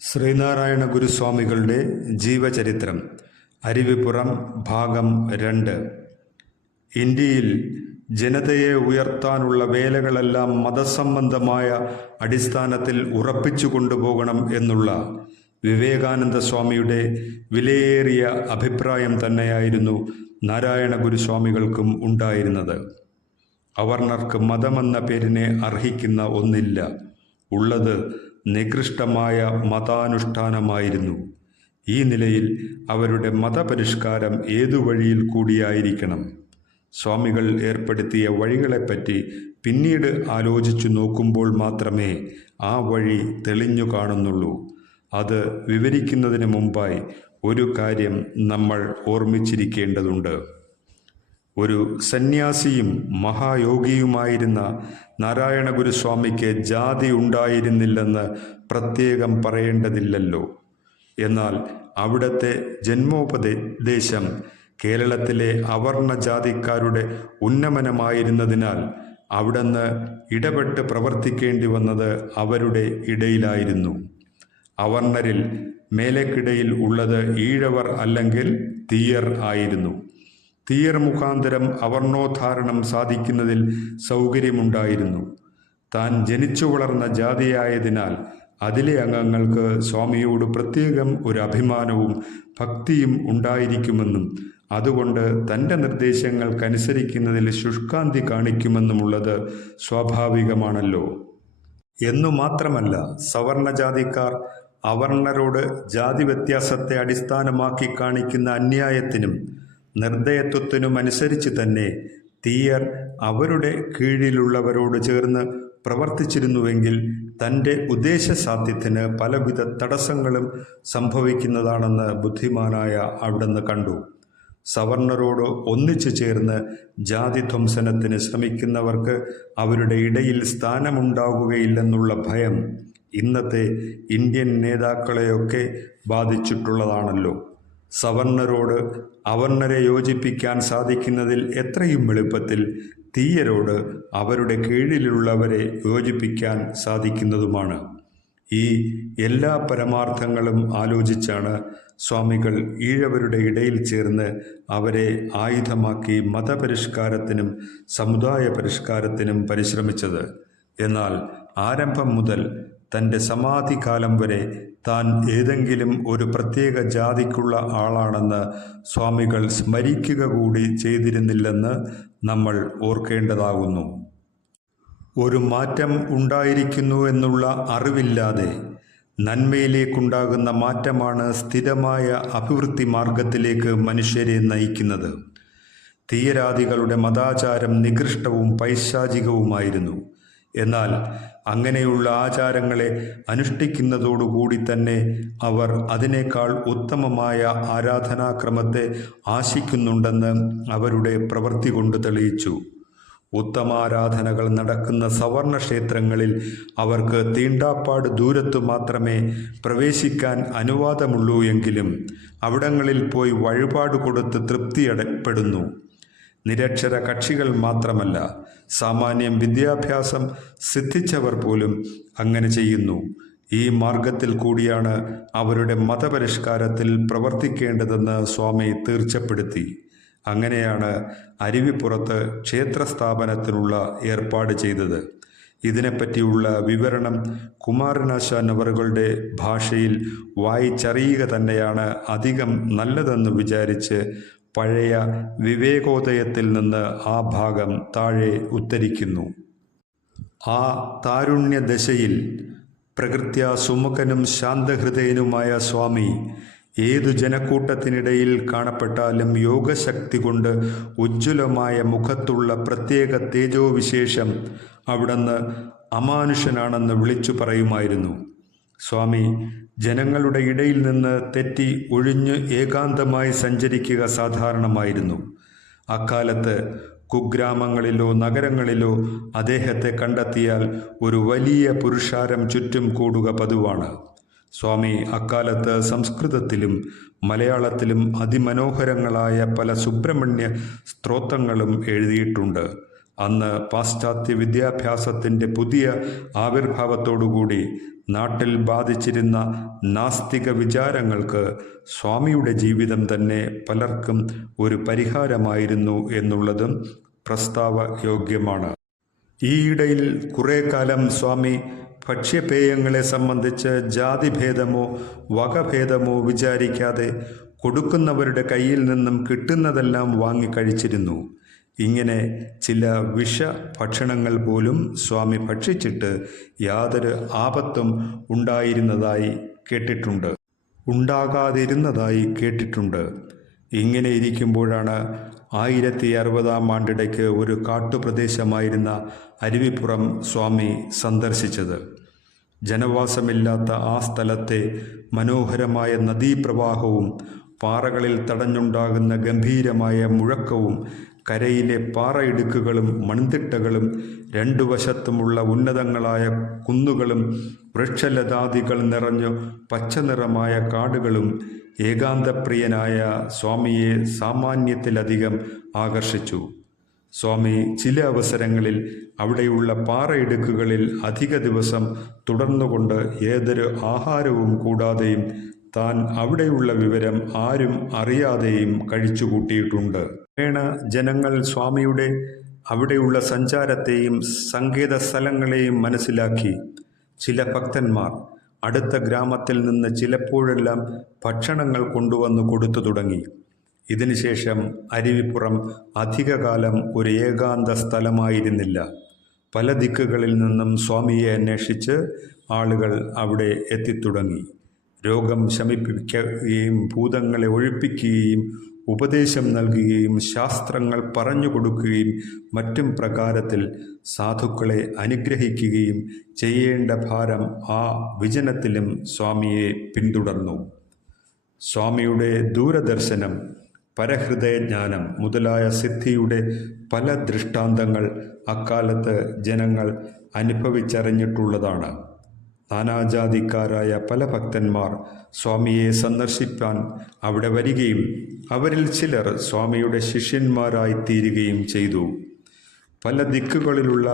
ശ്രീനാരായണ ഗുരുസ്വാമികളുടെ ജീവചരിത്രം അരുവിപ്പുറം ഭാഗം രണ്ട്. ഇന്ത്യയിൽ ജനതയെ ഉയർത്താനുള്ള വേലകളെല്ലാം മതസംബന്ധമായ അടിസ്ഥാനത്തിൽ ഉറപ്പിച്ചു കൊണ്ടുപോകണം എന്നുള്ള വിവേകാനന്ദ സ്വാമിയുടെ വിലയേറിയ അഭിപ്രായം തന്നെയായിരുന്നു നാരായണ ഗുരുസ്വാമികൾക്കും ഉണ്ടായിരുന്നത്. അവർണർക്ക് മതമെന്ന പേരിനെ അർഹിക്കുന്ന ഒന്നില്ല. ഉള്ളത് നികൃഷ്ടമായ മതാനുഷ്ഠാനമായിരുന്നു. ഈ നിലയിൽ അവരുടെ മതപരിഷ്കാരം ഏതു വഴിയിൽ കൂടിയായിരിക്കണം? സ്വാമികൾ ഏർപ്പെടുത്തിയ വഴികളെപ്പറ്റി പിന്നീട് ആലോചിച്ചു നോക്കുമ്പോൾ മാത്രമേ ആ വഴി തെളിഞ്ഞു കാണുന്നുള്ളൂ. അത് വിവരിക്കുന്നതിന് മുമ്പായി ഒരു കാര്യം നമ്മൾ ഓർമ്മിച്ചിരിക്കേണ്ടതുണ്ട്. ഒരു സന്യാസിയും മഹായോഗിയുമായിരുന്ന നാരായണ ഗുരുസ്വാമിക്ക് ജാതി ഉണ്ടായിരുന്നില്ലെന്ന് പ്രത്യേകം പറയേണ്ടതില്ലല്ലോ. എന്നാൽ അവിടത്തെ ജന്മോപദേശം കേരളത്തിലെ അവർണ ജാതിക്കാരുടെ ഉന്നമനമായിരുന്നതിനാൽ അവിടുന്ന് ഇടപെട്ട് പ്രവർത്തിക്കേണ്ടി വന്നത് അവരുടെ ഇടയിലായിരുന്നു. അവർണരിൽ മേലക്കിടയിൽ ഉള്ളത് ഈഴവർ അല്ലെങ്കിൽ തീയർ ആയിരുന്നു. തീയർ മുഖാന്തരം അവർണോദ്ധാരണം സാധിക്കുന്നതിൽ സൗകര്യമുണ്ടായിരുന്നു. താൻ ജനിച്ചു വളർന്ന ജാതിയായതിനാൽ അതിലെ അംഗങ്ങൾക്ക് സ്വാമിയോട് പ്രത്യേകം ഒരു അഭിമാനവും ഭക്തിയും ഉണ്ടായിരിക്കുമെന്നും അതുകൊണ്ട് തന്റെ നിർദ്ദേശങ്ങൾക്കനുസരിക്കുന്നതിൽ ശുഷ്കാന്തി കാണിക്കുമെന്നുമുള്ളത് സ്വാഭാവികമാണല്ലോ. എന്നു മാത്രമല്ല സവർണജാതിക്കാർ അവർണരോട് ജാതി വ്യത്യാസത്തെ അടിസ്ഥാനമാക്കി കാണിക്കുന്ന അന്യായത്തിനും നിർദ്ദയത്വത്തിനുമനുസരിച്ച് തന്നെ തീയർ അവരുടെ കീഴിലുള്ളവരോട് ചേർന്ന് പ്രവർത്തിച്ചിരുന്നുവെങ്കിൽ തന്റെ ഉദ്ദേശസാധ്യത്തിന് പലവിധ തടസ്സങ്ങളും സംഭവിക്കുന്നതാണെന്ന് ബുദ്ധിമാനായ അവിടുന്ന് കണ്ടു. സവർണരോട് ഒന്നിച്ചു ചേർന്ന് ജാതി ധ്വംസനത്തിന് ശ്രമിക്കുന്നവർക്ക് അവരുടെ ഇടയിൽ സ്ഥാനമുണ്ടാകുകയില്ലെന്നുള്ള ഭയം ഇന്നത്തെ ഇന്ത്യൻ നേതാക്കളെയൊക്കെ ബാധിച്ചിട്ടുള്ളതാണല്ലോ. സവർണരോട് അവർണരെ യോജിപ്പിക്കാൻ സാധിക്കുന്നതിൽ എത്രയും എളുപ്പത്തിൽ തീയരോട് അവരുടെ കീഴിലുള്ളവരെ യോജിപ്പിക്കാൻ സാധിക്കുന്നതുമാണ്. ഈ എല്ലാ പരമാർത്ഥങ്ങളും ആലോചിച്ചാണ് സ്വാമികൾ ഈഴവരുടെ ഇടയിൽ ചേർന്ന് അവരെ ആയുധമാക്കി മതപരിഷ്കാരത്തിനും സമുദായ പരിഷ്കാരത്തിനും പരിശ്രമിച്ചത്. എന്നാൽ ആരംഭം മുതൽ തന്റെ സമാധികാലം വരെ താൻ ഏതെങ്കിലും ഒരു പ്രത്യേക ജാതിക്കുള്ള ആളാണെന്ന് സ്വാമികൾ സ്മരിക്കുക കൂടി ചെയ്തിരുന്നില്ലെന്ന് നമ്മൾ ഓർക്കേണ്ടതാകുന്നു. ഒരു മാറ്റം ഉണ്ടായിരിക്കുന്നു എന്നുള്ള അറിവില്ലാതെ നന്മയിലേക്കുണ്ടാകുന്ന മാറ്റമാണ് സ്ഥിരമായ അഭിവൃദ്ധി മാർഗത്തിലേക്ക് മനുഷ്യരെ നയിക്കുന്നത്. തീയരാദികളുടെ മതാചാരം നികൃഷ്ടവും പൈശാചികവുമായിരുന്നു. എന്നാൽ അങ്ങനെയുള്ള ആചാരങ്ങളെ അനുഷ്ഠിക്കുന്നതോടുകൂടി തന്നെ അവർ അതിനേക്കാൾ ഉത്തമമായ ആരാധനാക്രമത്തെ ആശിക്കുന്നുണ്ടെന്ന് അവരുടെ പ്രവൃത്തി കൊണ്ട് തെളിയിച്ചു. ഉത്തമാരാധനകൾ നടക്കുന്ന സവർണ ക്ഷേത്രങ്ങളിൽ അവർക്ക് തീണ്ടാപ്പാട് ദൂരത്തു മാത്രമേ പ്രവേശിക്കാൻ അനുവാദമുള്ളൂ എങ്കിലും അവിടങ്ങളിൽ പോയി വഴിപാട് കൊടുത്ത് തൃപ്തിയടപ്പെടുന്നു നിരക്ഷര കക്ഷികൾ മാത്രമല്ല സാമാന്യം വിദ്യാഭ്യാസം സിദ്ധിച്ചവർ പോലും അങ്ങനെ ചെയ്യുന്നു. ഈ മാർഗത്തിൽ കൂടിയാണ് അവരുടെ മതപരിഷ്കാരത്തിൽ പ്രവർത്തിക്കേണ്ടതെന്ന് സ്വാമി തീർച്ചപ്പെടുത്തി. അങ്ങനെയാണ് അരുവിപ്പുറത്ത് ക്ഷേത്രസ്ഥാപനത്തിനുള്ള ഏർപ്പാട് ചെയ്തത്. ഇതിനെപ്പറ്റിയുള്ള വിവരണം കുമാരനാശാൻ അവറുകളുടെ ഭാഷയിൽ വായിച്ചറിയുക തന്നെയാണ് അധികം നല്ലതെന്ന് വിചാരിച്ച് പഴയ വിവേകോദയത്തിൽ നിന്ന് ആ ഭാഗം താഴെ ഉത്തരിക്കുന്നു ആ താരുണ്യദശയിൽ പ്രകൃത്യ സുമുഖനും ശാന്തഹൃദയനുമായ സ്വാമി ഏതു ജനക്കൂട്ടത്തിനിടയിൽ കാണപ്പെട്ടാലും യോഗശക്തി കൊണ്ട് ഉജ്ജ്വലമായ മുഖത്തുള്ള പ്രത്യേക തേജോവിശേഷം അവിടുന്ന് അമാനുഷനാണെന്ന് വിളിച്ചു പറയുമായിരുന്നു. സ്വാമി ജനങ്ങളുടെ ഇടയിൽ നിന്ന് തെറ്റി ഒഴിഞ്ഞ് ഏകാന്തമായി സഞ്ചരിക്കുക സാധാരണമായിരുന്നു. അക്കാലത്ത് കുഗ്രാമങ്ങളിലോ നഗരങ്ങളിലോ അദ്ദേഹത്തെ കണ്ടെത്തിയാൽ ഒരു വലിയ പുരുഷാരം ചുറ്റും കൂടുക പതിവാണ്. സ്വാമി അക്കാലത്ത് സംസ്കൃതത്തിലും മലയാളത്തിലും അതിമനോഹരങ്ങളായ പല സുബ്രഹ്മണ്യ സ്ത്രോത്രങ്ങളും എഴുതിയിട്ടുണ്ട്. അന്ന് പാശ്ചാത്യ വിദ്യാഭ്യാസത്തിന്റെ പുതിയ ആവിർഭാവത്തോടുകൂടി നാട്ടിൽ ബാധിച്ചിരുന്ന നാസ്തിക വിചാരങ്ങൾക്ക് സ്വാമിയുടെ ജീവിതം തന്നെ പലർക്കും ഒരു പരിഹാരമായിരുന്നു എന്നുള്ളതും പ്രസ്താവ യോഗ്യമാണ് ഈയിടയിൽ കുറേ കാലം സ്വാമി ഭക്ഷ്യപേയങ്ങളെ സംബന്ധിച്ച് ജാതിഭേദമോ വകഭേദമോ വിചാരിക്കാതെ കൊടുക്കുന്നവരുടെ കയ്യിൽ നിന്നും കിട്ടുന്നതെല്ലാം വാങ്ങിക്കഴിച്ചിരുന്നു ഇങ്ങനെ ചില വിഷ ഭക്ഷണങ്ങൾ പോലും സ്വാമി ഭക്ഷിച്ചിട്ട് യാതൊരു ആപത്തും ഉണ്ടായിരുന്നതായി കേട്ടിട്ടുണ്ട്. ഉണ്ടാകാതിരുന്നതായി കേട്ടിട്ടുണ്ട്. ഇങ്ങനെ ഇരിക്കുമ്പോഴാണ് ആയിരത്തി അറുപതാം ആണ്ടിടയ്ക്ക് ഒരു കാട്ടുപ്രദേശമായിരുന്ന അരുവിപ്പുറം സ്വാമി സന്ദർശിച്ചത്. ജനവാസമില്ലാത്ത ആ സ്ഥലത്തെ മനോഹരമായ നദീപ്രവാഹവും പാറകളിൽ തടഞ്ഞുണ്ടാകുന്ന ഗംഭീരമായ മുഴക്കവും കരയിലെ പാറയിടുക്കുകളും മൺതിട്ടകളും രണ്ടു വശത്തുമുള്ള ഉന്നതങ്ങളായ കുന്നുകളും വൃക്ഷലതാദികൾ നിറഞ്ഞു പച്ചനിറമായ കാടുകളും ഏകാന്തപ്രിയനായ സ്വാമിയെ സാമാന്യത്തിലധികം ആകർഷിച്ചു. സ്വാമി ചില അവസരങ്ങളിൽ അവിടെയുള്ള പാറയിടുക്കുകളിൽ അധിക ദിവസം തുടർന്നുകൊണ്ട് ഏതൊരു ആഹാരവും കൂടാതെയും താൻ അവിടെയുള്ള വിവരം ആരും അറിയാതെയും കഴിച്ചുകൂട്ടിയിട്ടുണ്ട്. ക്രമേണ ജനങ്ങൾ സ്വാമിയുടെ അവിടെയുള്ള സഞ്ചാരത്തെയും സങ്കേത സ്ഥലങ്ങളെയും മനസ്സിലാക്കി. ചില ഭക്തന്മാർ അടുത്ത ഗ്രാമത്തിൽ നിന്ന് ചിലപ്പോഴെല്ലാം ഭക്ഷണങ്ങൾ കൊണ്ടുവന്ന് കൊടുത്തു തുടങ്ങി. ഇതിനുശേഷം അരുവിപ്പുറം അധികകാലം ഒരു ഏകാന്ത സ്ഥലമായിരുന്നില്ല. പല ദിക്കുകളിൽ നിന്നും സ്വാമിയെ അന്വേഷിച്ച് ആളുകൾ അവിടെ എത്തിത്തുടങ്ങി. രോഗം ശമിപ്പിക്കുകയും ഭൂതങ്ങളെ ഒഴിപ്പിക്കുകയും ഉപദേശം നൽകുകയും ശാസ്ത്രങ്ങൾ പറഞ്ഞു കൊടുക്കുകയും മറ്റും പ്രകാരത്തിൽ സാധുക്കളെ അനുഗ്രഹിക്കുകയും ചെയ്യേണ്ട ഭാരം ആ വിജനത്തിലും സ്വാമിയെ പിന്തുടർന്നു. സ്വാമിയുടെ ദൂരദർശനം പരഹൃദയജ്ഞാനം മുതലായ സിദ്ധിയുടെ പല ദൃഷ്ടാന്തങ്ങൾ അക്കാലത്ത് ജനങ്ങൾ അനുഭവിച്ചറിഞ്ഞിട്ടുള്ളതാണ്. നാനാജാതിക്കാരായ പല ഭക്തന്മാർ സ്വാമിയെ സന്ദർശിപ്പാൻ അവിടെ വരികയും അവരിൽ ചിലർ സ്വാമിയുടെ ശിഷ്യന്മാരായി തീരുകയും ചെയ്തു. പല ദിക്കുകളിലുള്ള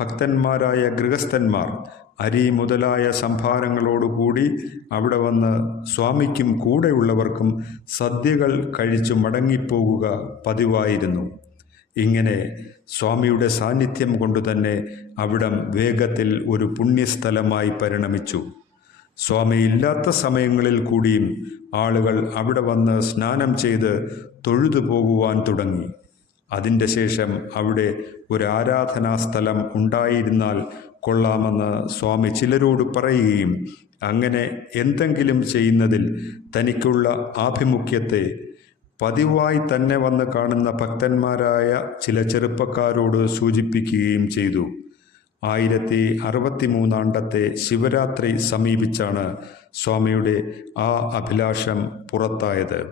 ഭക്തന്മാരായ ഗൃഹസ്ഥന്മാർ അരി മുതലായ സംഭാരങ്ങളോടുകൂടി അവിടെ വന്ന് സ്വാമിക്കും കൂടെയുള്ളവർക്കും സദ്യകൾ കഴിച്ചു മടങ്ങിപ്പോകുക പതിവായിരുന്നു. ഇങ്ങനെ സ്വാമിയുടെ സാന്നിധ്യം കൊണ്ടുതന്നെ അവിടം വേഗത്തിൽ ഒരു പുണ്യസ്ഥലമായി പരിണമിച്ചു. സ്വാമി ഇല്ലാത്ത സമയങ്ങളിൽ കൂടിയും ആളുകൾ അവിടെ വന്ന് സ്നാനം ചെയ്ത് തൊഴുതു പോകുവാൻ തുടങ്ങി. അതിന്റെ ശേഷം അവിടെ ഒരു ആരാധനാ സ്ഥലം ഉണ്ടായിരുന്നാൽ കൊള്ളാമെന്ന് സ്വാമി ചിലരോട് പറയുകയും അങ്ങനെ എന്തെങ്കിലും ചെയ്യുന്നതിൽ തനിക്കുള്ള ആഭിമുഖ്യത്തെ പതിവായി തന്നെ വന്ന് കാണുന്ന ഭക്തന്മാരായ ചില ചെറുപ്പക്കാരോട് സൂചിപ്പിക്കുകയും ചെയ്തു. ആയിരത്തി അറുപത്തി മൂന്നാണ്ടത്തെ ശിവരാത്രി സമീപിച്ചാണ് സ്വാമിയുടെ ആ അഭിലാഷം പുറത്തായത്.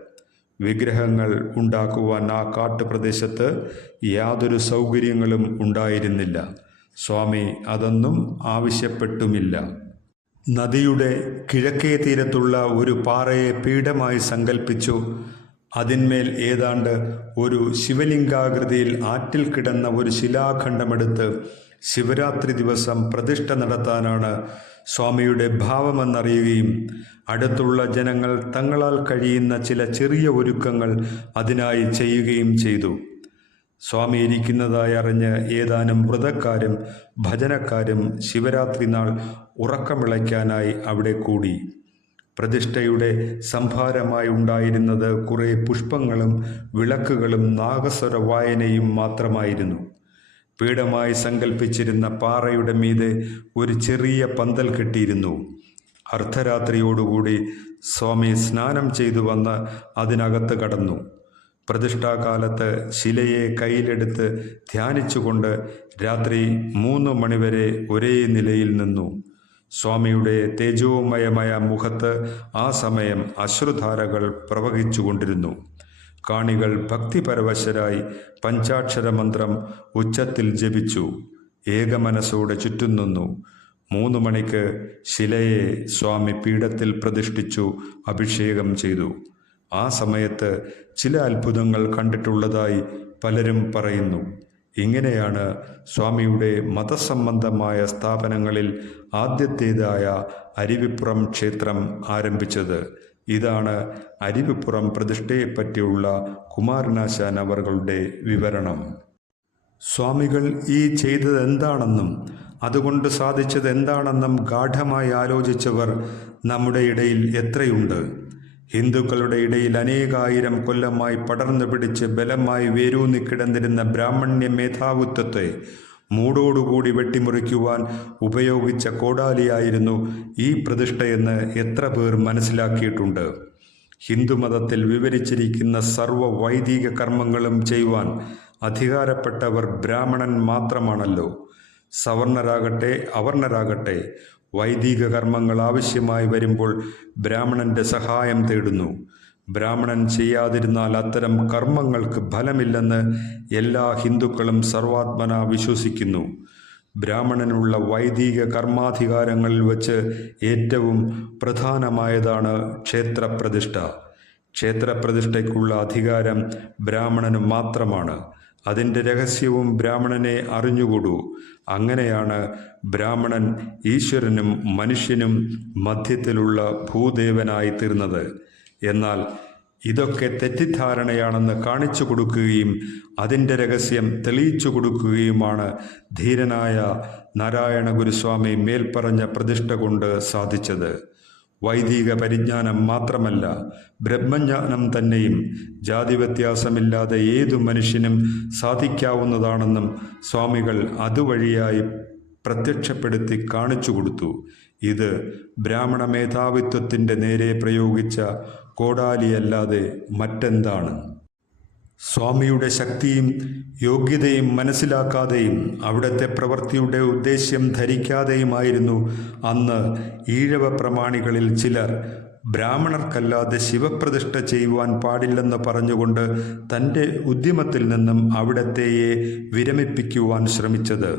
വിഗ്രഹങ്ങൾ ഉണ്ടാക്കുവാൻ ആ കാട്ടുപ്രദേശത്ത് യാതൊരു സൗകര്യങ്ങളും ഉണ്ടായിരുന്നില്ല. സ്വാമി അതൊന്നും ആവശ്യപ്പെട്ടുമില്ല. നദിയുടെ കിഴക്കേ തീരത്തുള്ള ഒരു പാറയെ പീഠമായി സങ്കൽപ്പിച്ചു. അതിന്മേൽ ഏതാണ്ട് ഒരു ശിവലിംഗാകൃതിയിൽ ആറ്റിൽ കിടന്ന ഒരു ശിലാഖണ്ഡമെടുത്ത് ശിവരാത്രി ദിവസം പ്രതിഷ്ഠ നടത്താനാണ് സ്വാമിയുടെ ഭാവമെന്നറിയുകയും അടുത്തുള്ള ജനങ്ങൾ തങ്ങളാൽ കഴിയുന്ന ചില ചെറിയ ഒരുക്കങ്ങൾ അതിനായി ചെയ്യുകയും ചെയ്തു. സ്വാമി ഇരിക്കുന്നതായി അറിഞ്ഞ് ഏതാനും വ്രതക്കാരും ഭജനക്കാരും ശിവരാത്രി നാൾ ഉറക്കമിളയ്ക്കാനായി അവിടെ കൂടി. പ്രതിഷ്ഠയുടെ സംഭാരമായി ഉണ്ടായിരുന്നത് കുറേ പുഷ്പങ്ങളും വിളക്കുകളും നാഗസ്വര വായനയും മാത്രമായിരുന്നു. പീഠമായി സങ്കല്പിച്ചിരുന്ന പാറയുടെ മീതെ ഒരു ചെറിയ പന്തൽ കെട്ടിയിരുന്നു. അർദ്ധരാത്രിയോടുകൂടി സ്വാമി സ്നാനം ചെയ്തു വന്ന് അതിനകത്ത് കടന്നു. പ്രതിഷ്ഠാകാലത്ത് ശിലയെ കയ്യിലെടുത്ത് ധ്യാനിച്ചുകൊണ്ട് രാത്രി മൂന്ന് മണിവരെ ഒരേ നിലയിൽ നിന്നു. സ്വാമിയുടെ തേജോമയമായ മുഖത്ത് ആ സമയം അശ്രുധാരകൾ പ്രവഹിച്ചുകൊണ്ടിരുന്നു. കാണികൾ ഭക്തിപരവശരായി പഞ്ചാക്ഷര മന്ത്രം ഉച്ചത്തിൽ ജപിച്ചു. ഏകമനസ്സോടെ ചുറ്റും നിന്നു. മൂന്ന് മണിക്ക് ശിലയെ സ്വാമി പീഠത്തിൽ പ്രതിഷ്ഠിച്ചു അഭിഷേകം ചെയ്തു. ആ സമയത്ത് ചില അത്ഭുതങ്ങൾ കണ്ടിട്ടുള്ളതായി പലരും പറയുന്നു. ഇങ്ങനെയാണ് സ്വാമിയുടെ മതസംബന്ധമായ സ്ഥാപനങ്ങളിൽ ആദ്യത്തേതായ അരുവിപ്പുറം ക്ഷേത്രം ആരംഭിച്ചത്. ഇതാണ് അരുവിപ്പുറം പ്രതിഷ്ഠയെപ്പറ്റിയുള്ള കുമാരനാശാൻ അവர்களுടെ വിവരണം. സ്വാമികൾ ഈ ചെയ്തത് എന്താണെന്നും അതുകൊണ്ട് സാധിച്ചത് എന്താണെന്നും ഗാഠമായി ആലോചിച്ചവർ നമ്മുടെ ഇടയിൽ എത്രയുണ്ട്? ഹിന്ദുക്കളുടെ ഇടയിൽ അനേകായിരം കൊല്ലമായി പടർന്നു പിടിച്ച് ബലമായി വേരൂന്നി കിടന്നിരുന്ന ബ്രാഹ്മണ്യ മേധാവിത്വത്തെ മൂടോടുകൂടി വെട്ടിമുറിക്കുവാൻ ഉപയോഗിച്ച കോടാലിയായിരുന്നു ഈ പ്രതിഷ്ഠയെന്ന് എത്ര പേർ മനസ്സിലാക്കിയിട്ടുണ്ട്. ഹിന്ദുമതത്തിൽ വിവരിച്ചിരിക്കുന്ന സർവ വൈദിക കർമ്മങ്ങളും ചെയ്യുവാൻ അധികാരപ്പെട്ടവർ ബ്രാഹ്മണൻ മാത്രമാണല്ലോ. സവർണരാകട്ടെ അവർണരാകട്ടെ വൈദിക കർമ്മങ്ങൾ ആവശ്യമായി വരുമ്പോൾ ബ്രാഹ്മണന്റെ സഹായം തേടുന്നു. ബ്രാഹ്മണൻ ചെയ്യാതിരുന്നാൽ അത്തരം കർമ്മങ്ങൾക്ക് ഫലമില്ലെന്ന് എല്ലാ ഹിന്ദുക്കളും സർവാത്മന വിശ്വസിക്കുന്നു. ബ്രാഹ്മണനുള്ള വൈദിക കർമാധികാരങ്ങളിൽ വച്ച് ഏറ്റവും പ്രധാനമായതാണ് ക്ഷേത്രപ്രതിഷ്ഠ. ക്ഷേത്രപ്രതിഷ്ഠയ്ക്കുള്ള അധികാരം ബ്രാഹ്മണന് മാത്രമാണ്. അതിന്റെ രഹസ്യവും ബ്രാഹ്മണനെ അറിഞ്ഞുകൂടൂ. അങ്ങനെയാണ് ബ്രാഹ്മണൻ ഈശ്വരനും മനുഷ്യനും മധ്യത്തിലുള്ള ഭൂദേവനായി തീർന്നത്. എന്നാൽ ഇതൊക്കെ തെറ്റിദ്ധാരണയാണെന്ന് കാണിച്ചു കൊടുക്കുകയും അതിന്റെ രഹസ്യം തെളിയിച്ചു കൊടുക്കുകയുമാണ് ധീരനായ നാരായണ ഗുരുസ്വാമി മേൽപ്പറഞ്ഞ പ്രതിഷ്ഠ കൊണ്ട് സാധിച്ചത്. വൈദിക പരിജ്ഞാനം മാത്രമല്ല ബ്രഹ്മജ്ഞാനം തന്നെയും ജാതി വ്യത്യാസമില്ലാതെ ഏതു മനുഷ്യനും സാധിക്കാവുന്നതാണെന്നും സ്വാമികൾ അതുവഴിയായി പ്രത്യക്ഷപ്പെടുത്തി കാണിച്ചു കൊടുത്തു. ഇത് ബ്രാഹ്മണ മേധാവിത്വത്തിന്റെ നേരെ പ്രയോഗിച്ച കോടാലിയല്ലാതെ മറ്റെന്താണ്? സ്വാമിയുടെ ശക്തിയും യോഗ്യതയും മനസ്സിലാക്കാതെയും അവിടുത്തെ പ്രവൃത്തിയുടെ ഉദ്ദേശ്യം ധരിക്കാതെയുമായിരുന്നു അന്ന് ഈഴവ പ്രമാണികളിൽ ചിലർ. ബ്രാഹ്മണർക്കല്ലാതെ ശിവപ്രതിഷ്ഠ ചെയ്യുവാൻ പാടില്ലെന്ന് പറഞ്ഞുകൊണ്ട് തന്റെ ഉദ്യമത്തിൽ നിന്നും അവിടത്തെയെ വിരമിപ്പിക്കുവാൻ ശ്രമിച്ചത്.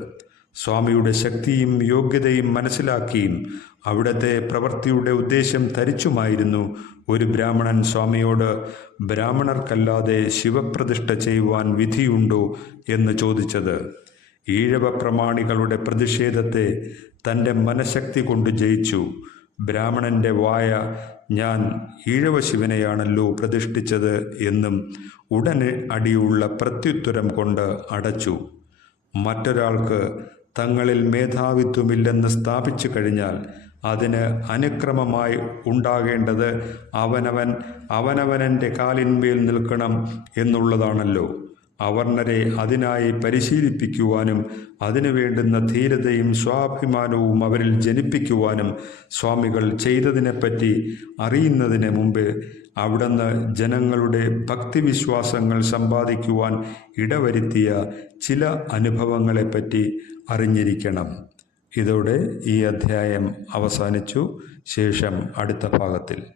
സ്വാമിയുടെ ശക്തിയും യോഗ്യതയും മനസ്സിലാക്കിയും അവിടത്തെ പ്രവൃത്തിയുടെ ഉദ്ദേശം ധരിച്ചുമായിരുന്നു ഒരു ബ്രാഹ്മണൻ സ്വാമിയോട് ബ്രാഹ്മണർക്കല്ലാതെ ശിവപ്രതിഷ്ഠ ചെയ്യുവാൻ വിധിയുണ്ടോ? എന്ന് ചോദിച്ചത്. ഈഴവ പ്രമാണികളുടെ പ്രതിഷേധത്തെ തന്റെ മനഃശക്തി കൊണ്ട് ജയിച്ചു. ബ്രാഹ്മണന്റെ വായ ഞാൻ ഈഴവ ശിവനെയാണല്ലോ പ്രതിഷ്ഠിച്ചത് എന്നും ഉടനെ അടിയുള്ള പ്രത്യുത്തരം കൊണ്ട് അടച്ചു. മറ്റൊരാൾക്ക് തങ്ങളിൽ മേധാവിത്വമില്ലെന്ന് സ്ഥാപിച്ചു കഴിഞ്ഞാൽ അതിന് അനുക്രമമായി ഉണ്ടാകേണ്ടത് അവനവൻ അവനവനന്റെ കാലിന്മേൽ നിൽക്കണം എന്നുള്ളതാണല്ലോ. അവർണരെ അതിനായി പരിശീലിപ്പിക്കുവാനും അതിനു വേണ്ടുന്ന ധീരതയും സ്വാഭിമാനവും അവരിൽ ജനിപ്പിക്കുവാനും സ്വാമികൾ ചെയ്തതിനെപ്പറ്റി അറിയുന്നതിന് മുമ്പ് അവിടുന്ന് ജനങ്ങളുടെ ഭക്തിവിശ്വാസങ്ങൾ സമ്പാദിക്കുവാൻ ഇടവരുത്തിയ ചില അനുഭവങ്ങളെപ്പറ്റി അറിഞ്ഞിരിക്കണം. ഇതോടെ ഈ അധ്യായം അവസാനിച്ചു. ശേഷം അടുത്ത ഭാഗത്തിൽ.